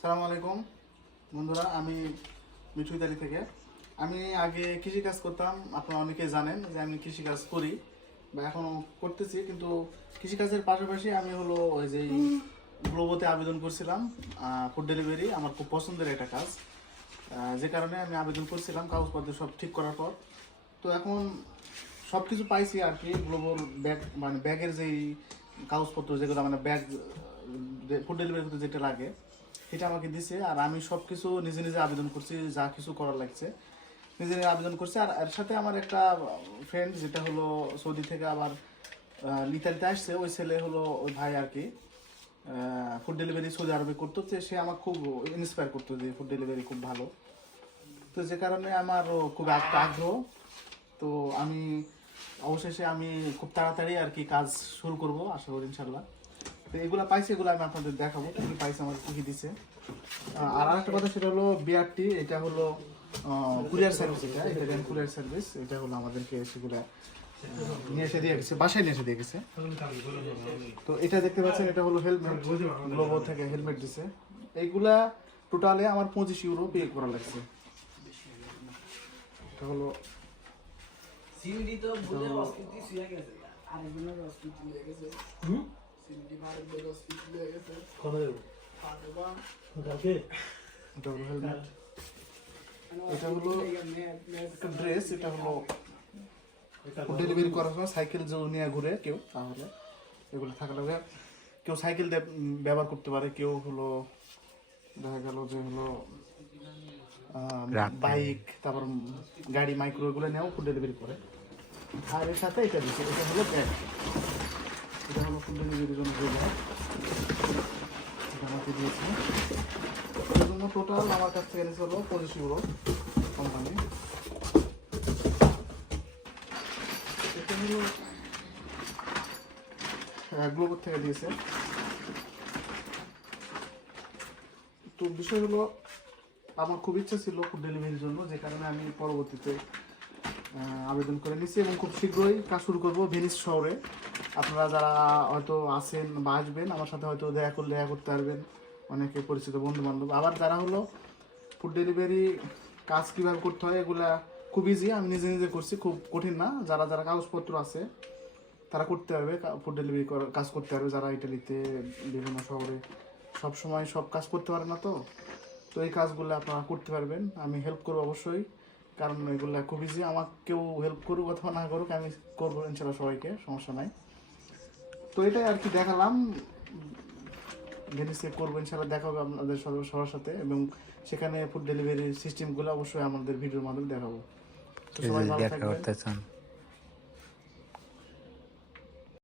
সালাম আলাইকুম। বন্ধুরা, আমি মিঠু থেকে। আমি আগে কৃষিকাজ করতাম, আপনারা অনেকে জানেন যে আমি কৃষিকাজ করি বা এখনও করতেছি, কিন্তু কৃষিকাজের পাশাপাশি আমি হলো ওই যে গ্লোবোতে আবেদন করছিলাম ফুড ডেলিভারি আমার খুব পছন্দের একটা কাজ। যে কারণে আমি আবেদন করছিলাম, কাগজপত্র সব ঠিক করার পর। তো এখন সব কিছু পাইছি আর কি, গ্লোবাল ব্যাগ মানে ব্যাগের যেই কাগজপত্র যেগুলো মানে ব্যাগ ফুড ডেলিভারি করতে যেটা লাগে সেটা আমাকে দিছে আর আমি সব কিছু নিজে নিজে আবেদন করছি যা কিছু করার লাগছে। নিজে নিজে আবেদন করছি আর এর সাথে আমার একটা ফ্রেন্ড যেটা হলো সৌদি থেকে আবার আহ, ইতালিতে আসছে ওই ছেলে হলো ওই ভাই আর কি ফুড ডেলিভারি সৌদি আরবে করতো। সে আমাকে খুব ইন্সপায়ার করতো যে ফুড ডেলিভারি খুব ভালো। তো যে কারণে আমার খুব একটা আগ্রহ। তো আমি অবশেষে আমি খুব তাড়াতাড়ি আর কি কাজ শুরু করব আশা করি ইনশাল্লাহ। তো এগুলা পাইছি এগুলো আমি আপনাদের দেখাবো কি কি পাইছি আমার কি কি দিছে। আর আরেকটা কথা সেটা হলো বিআরটি এটা হলো কুরিয়ার সার্ভিস এটা ইটালিয়ান কুরিয়ার সার্ভিস এটা হলো আমাদেরকে সেগুলা নিয়ে এসে দিয়ে গেছে বাসায় নিয়ে এসে দিয়ে গেছে। তো এটা দেখতে পাচ্ছেন এটা হলো হেলমেট গ্লোবো থেকে হেলমেট দিছে। এইগুলা টোটালে আমার পঁচিশ ইউরো পে করা লাগছে। এটা হলো সিন্ডি তো বুঝে অস্তিত্ব শুয়ে গেছে। আরেকজনের অস্তিত্ব গেছে। সিন্ডি গেছে। এটা হলো হেলমেট এটা হলো একটা ড্রেস এটা হলো ডেলিভারি করার সময় সাইকেল যে নিয়ে ঘুরে কেউ তাহলে এগুলো থাকা লাগে কেউ সাইকেল ব্যবহার করতে পারে কেউ হলো দেখা গেল যে হলো বাইক তারপর গাড়ি মাইক্রো এগুলো নিয়েও ফুড ডেলিভারি করে। আর এর সাথে এটা দিচ্ছে এটা হলো ব্যাগ এটা হলো জন্য এটা আমাকে দিয়েছে। জন্য টোটাল আমার কাছ থেকে নিয়েছে হলো পঁচিশ ইউরো কোম্পানি এটা হলো গ্লোবর থেকে দিয়েছে। তো বিষয় হলো, আমার খুব ইচ্ছা ছিল ফুড ডেলিভারির জন্য, যে কারণে আমি পরবর্তীতে আবেদন করে নিয়েছি এবং খুব শীঘ্রই কাজ শুরু করব ভেনিস শহরে। আপনারা যারা হয়তো আসেন বা আসবেন, আমার সাথে হয়তো দেখা করলে দেখা করতে পারবেন। অনেকে পরিচিত বন্ধু বান্ধব আবার যারা হলো ফুড ডেলিভারি কাজ কীভাবে করতে হয়, এগুলা খুব ইজি আমি নিজে নিজে করছি, খুব কঠিন না। যারা যারা কাগজপত্র আছে, তারা করতে পারবে ফুড ডেলিভারি কাজ করতে পারবে। যারা ইটালিতে, বিভিন্ন শহরে সব সময় সব কাজ করতে পারে না তো। তো এই কাজগুলো আপনারা করতে পারবেন। আমি হেল্প করব অবশ্যই। কারণ এগুলো খুব ইজি আমাকে কেউ হেল্প করুক অথবা না করুক আমি করব ইনশাল্লাহ সবাইকে সমস্যা নাই। তো এটাই আর কি দেখালাম। ভেনিসে করব ইনশাল্লাহ দেখা হবে আপনাদের সবার সবার সাথে এবং সেখানে ফুড ডেলিভারি সিস্টেমগুলো অবশ্যই আমাদের ভিডিওর মাধ্যমে দেখাবো। তো সবাই ভালো দেখা থাকবেন।